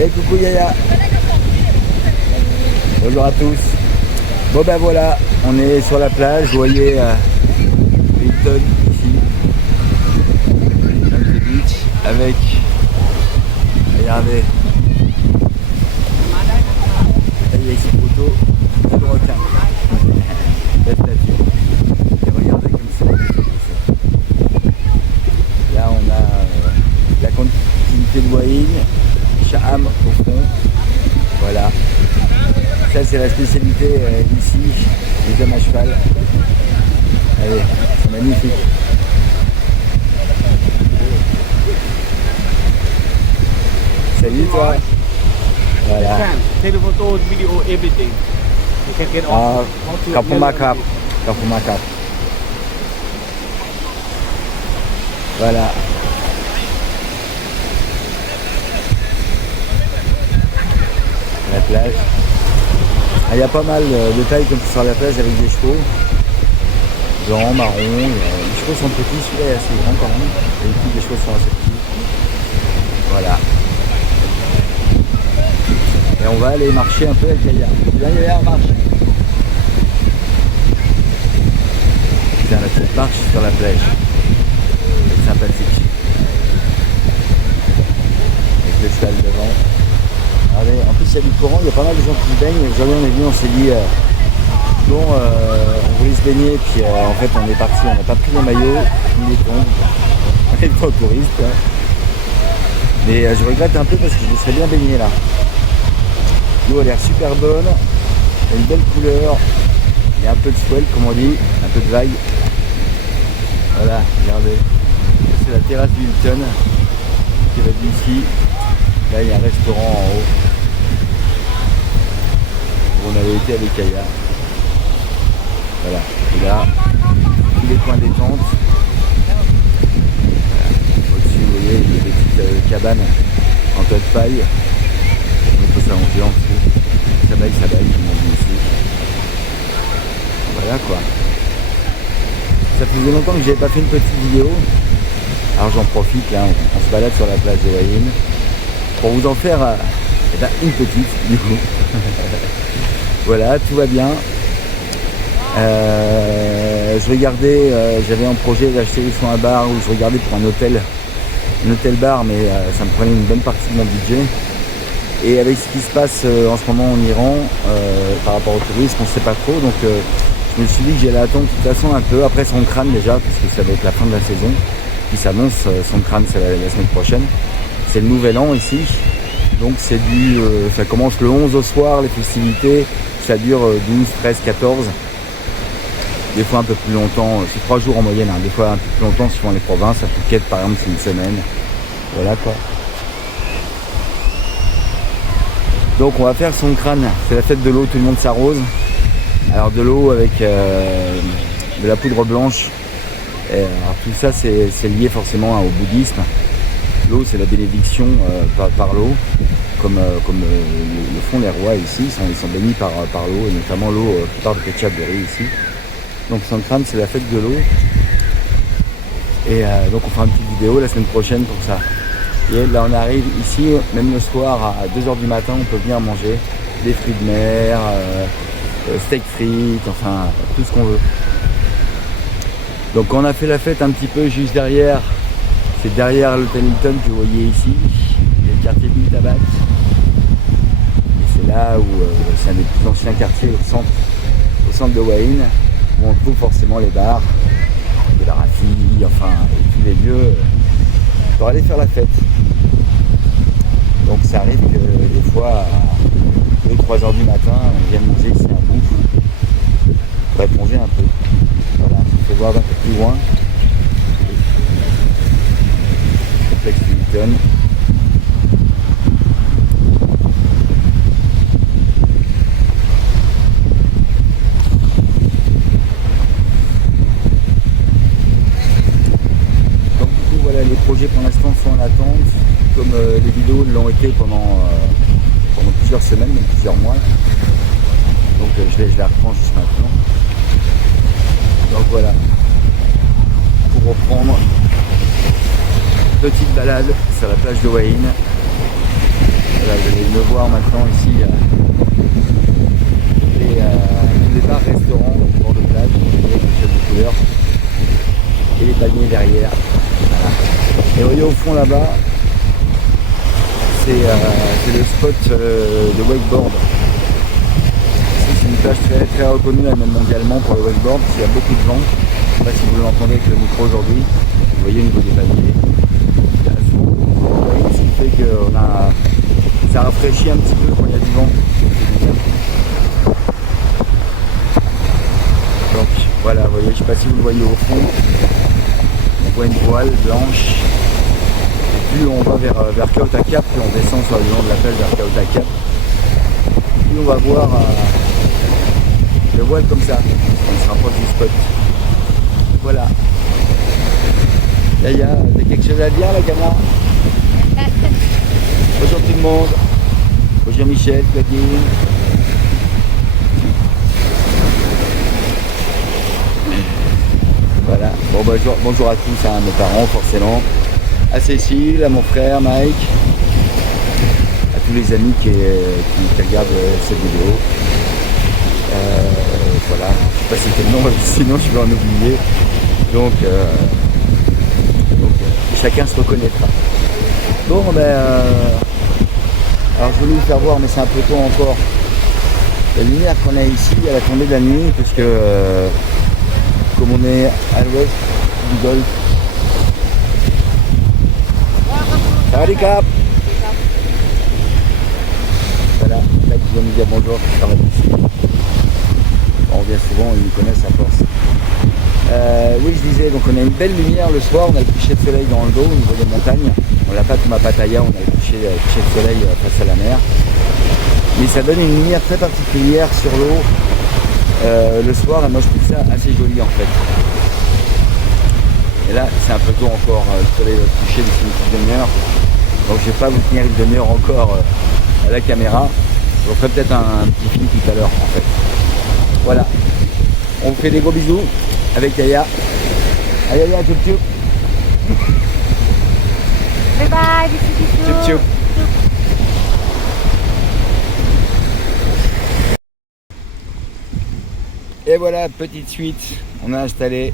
Et coucou Yaya. Bonjour à tous. Bon ben voilà, on est sur la plage, vous voyez Hilton ici. Monkey Beach avec, regardez, il y a ici photo de requin. La statue. Et regardez comme c'est magnifique ici. Là on a la continuité de Wahin, Shaham au fond. Voilà. Ça c'est la spécialité ici, les hommes à cheval. Allez, c'est magnifique. Salut toi. Voilà. Take the photo, video, everything. You can get all. ขอบคุณมากครับ ขอบคุณมากครับ Voilà. La plage. Il y a pas mal de tailles comme ça sur la plage avec des chevaux. Blanc, marron. Les chevaux sont petits, celui-là est assez grand quand même. Et puis les chevaux sont assez petits. Voilà. Et on va aller marcher un peu avec Yaya. Viens Yaya, on marche. Tiens, la petite marche sur la plage. C'est sympathique. Avec le cheval devant. Regardez, en plus il y a du courant, il y a pas mal de gens qui se baignent. Aujourd'hui on est venu, on s'est dit bon on voulait se baigner, puis en fait on est parti, on n'a pas pris les maillots, ni les tongs. On est pas touristes. Hein. Mais je regrette un peu parce que je me serais bien baigné là. L'eau a l'air super bonne, elle a une belle couleur, il y a un peu de swell comme on dit, un peu de vague. Voilà, regardez. C'est la terrasse du Hilton qui va d'ici. Là il y a un restaurant en haut. Où on avait été avec Yaya. Voilà. Et là, tous les coins détente. Voilà. Au-dessus, vous voyez, il y a des petites cabanes en toit de paille. On peut s'allonger en dessous. Ça baille, comme on dit ici. Voilà quoi. Ça faisait longtemps que j'avais pas fait une petite vidéo. Alors j'en profite là, on se balade sur la plage de Wahin. Pour vous en faire une petite du coup. Voilà, tout va bien. Je regardais, j'avais un projet d'acheter sur un bar où je regardais pour un hôtel bar, mais ça me prenait une bonne partie de mon budget. Et avec ce qui se passe en ce moment en Iran, par rapport au tourisme, on ne sait pas trop. Donc je me suis dit que j'allais attendre de toute façon un peu après Songkran déjà, parce que ça va être la fin de la saison. Qui s'annonce, Songkran c'est la semaine prochaine. C'est le nouvel an ici. Donc c'est ça commence le 11 au soir, les festivités. Ça dure 12, 13, 14. Des fois un peu plus longtemps, c'est 3 jours en moyenne, hein. Des fois un peu plus longtemps suivant les provinces. À Phuket par exemple c'est une semaine. Voilà quoi. Donc on va faire Songkran, c'est la fête de l'eau, tout le monde s'arrose. Alors de l'eau avec de la poudre blanche. Et alors tout ça c'est lié forcément au bouddhisme. L'eau c'est la bénédiction par l'eau, comme le font les rois ici, ils sont bénis par l'eau, et notamment l'eau qui part de ketchup de riz ici. Donc Songkran c'est la fête de l'eau. Et donc on fera une petite vidéo la semaine prochaine pour ça. Et là on arrive ici, même le soir à 2h du matin, on peut venir manger des fruits de mer, steak frites, enfin tout ce qu'on veut. Donc on a fait la fête un petit peu juste derrière, c'est derrière l'hôtel Hilton que vous voyez ici, il y a le quartier de Tabat. Et c'est là où c'est un des plus anciens quartiers au centre de Wahin, où on trouve forcément les bars, de la Rafi, enfin et tous les lieux pour aller faire la fête. Donc ça arrive que des fois à 2-3 heures du matin, on vient manger ici un bout pour être manger un peu. Voilà, on peut voir un peu plus loin. Le complexe du Hilton. Donc du coup voilà, les projets pour l'instant sont en attente, comme les vidéos l'ont été pendant plusieurs semaines, même plusieurs mois. Donc je la reprends juste maintenant. Donc voilà, pour reprendre, petite balade sur la plage de Wahin. Voilà, vous allez le voir maintenant ici. Tous les bars, restaurants, bord de plage, avec les chefs de couleur. Et les palmiers derrière. Voilà. Et vous voyez au fond là-bas, c'est le spot de wakeboard. C'est une plage très, très reconnue, même mondialement pour le wakeboard, parce qu'il y a beaucoup de vent. Je ne sais pas si vous l'entendez avec le micro aujourd'hui. Vous voyez au niveau des palmiers. Ce qui fait que ça rafraîchit un petit peu quand il y a du vent. Donc voilà, vous voyez, je ne sais pas si vous le voyez au fond. On voit une voile blanche. Et plus on va vers Caota Cap, plus on descend sur le long de la plage vers Caota Cap, plus on va voir le voile comme ça. On se rapproche du spot. Voilà. Yaya, t'as quelque chose à dire la caméra? Bonjour tout le monde. Bonjour Michel, Claudine. Voilà. Bon, bonjour à tous, à mes parents forcément, à Cécile, à mon frère Mike, à tous les amis qui regardent cette vidéo. Voilà. Je sais pas si c'était le nom, sinon je vais en oublier. Donc chacun se reconnaîtra. Bon alors je voulais vous faire voir, mais c'est un peu tôt encore, la lumière qu'on a ici à la tombée de la nuit, parce que comme on est à l'ouest du golfe. Salut Cap. Voilà, là qui vient nous dire bonjour, ça va ici. On vient souvent, ils nous connaissent à force. Oui, je disais, donc on a une belle lumière le soir, on a le coucher de soleil dans le dos au niveau des montagnes. On l'a pas comme à Pattaya, on a le coucher de soleil face à la mer. Mais ça donne une lumière très particulière sur l'eau le soir, et moi je trouve ça assez joli en fait. Et là, c'est un peu tôt encore, le soleil va se coucher d'ici une petite demi-heure. Donc je vais pas vous tenir une demi-heure encore à la caméra. Je vous ferai peut-être un petit film tout à l'heure en fait. Voilà. On vous fait des gros bisous avec Yaya. Allez Yaya, tchoup tchoup. Bye bye, bisous. Tchoup tchoup. Et voilà, petite suite. On a installé.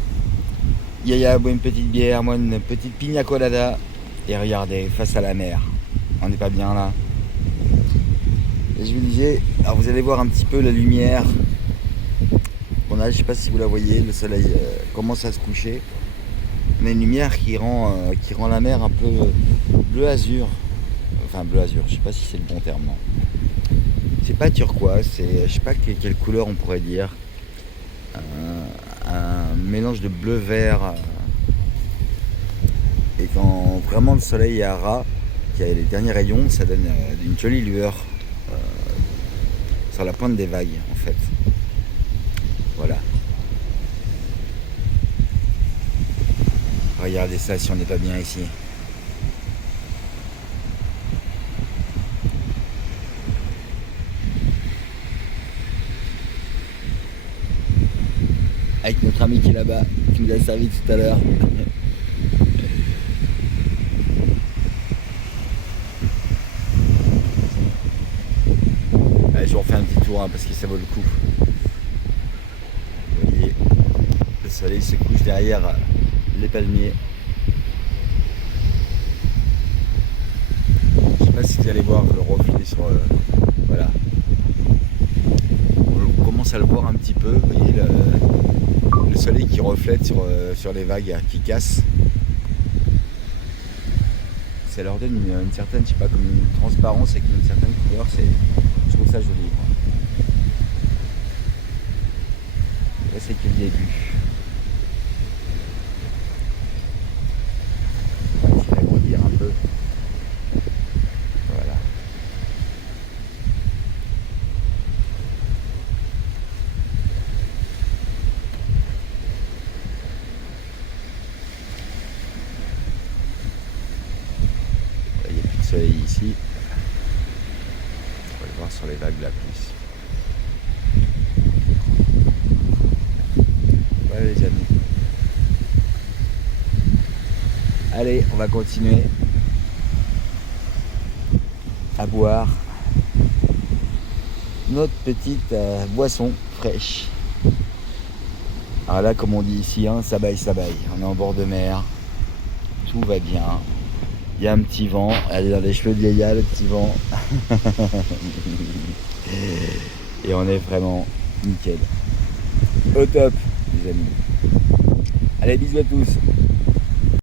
Yaya boit une petite bière, moi une petite pina colada. Et regardez, face à la mer. On n'est pas bien là. Et je vous disais, alors vous allez voir un petit peu la lumière qu'on a, je sais pas si vous la voyez, le soleil commence à se coucher. On a une lumière qui rend la mer un peu bleu azur. Enfin bleu azur, je sais pas si c'est le bon terme, non. C'est pas turquoise, c'est je sais pas quelle couleur on pourrait dire. Un mélange de bleu vert. Et quand vraiment le soleil est à ras, qu'il y a les derniers rayons, ça donne une jolie lueur sur la pointe des vagues en fait. Voilà. Regardez ça si on n'est pas bien ici. Avec notre ami qui est là-bas, qui nous a servi tout à l'heure. Allez, je vous refais un petit tour parce que ça vaut le coup. Vous voyez, le soleil se couche derrière les palmiers. Je sais pas si vous allez voir le reflet sur... voilà. On commence à le voir un petit peu. Vous voyez le soleil qui reflète sur les vagues, qui cassent. Ça leur donne une certaine, je sais pas, comme une transparence avec une certaine couleur. Je trouve ça joli. Là, c'est que le début. On va essayer d'agrandir un peu. Voilà. Il n'y a plus de soleil ici. On va le voir sur les vagues là plus. Voilà les amis. Allez, on va continuer. à boire notre petite boisson fraîche. Alors là, comme on dit ici, hein, ça baille. On est en bord de mer, tout va bien. Il y a un petit vent, elle est dans les cheveux de Yaya, le petit vent. Et on est vraiment nickel. Au top, les amis. Allez, bisous à tous.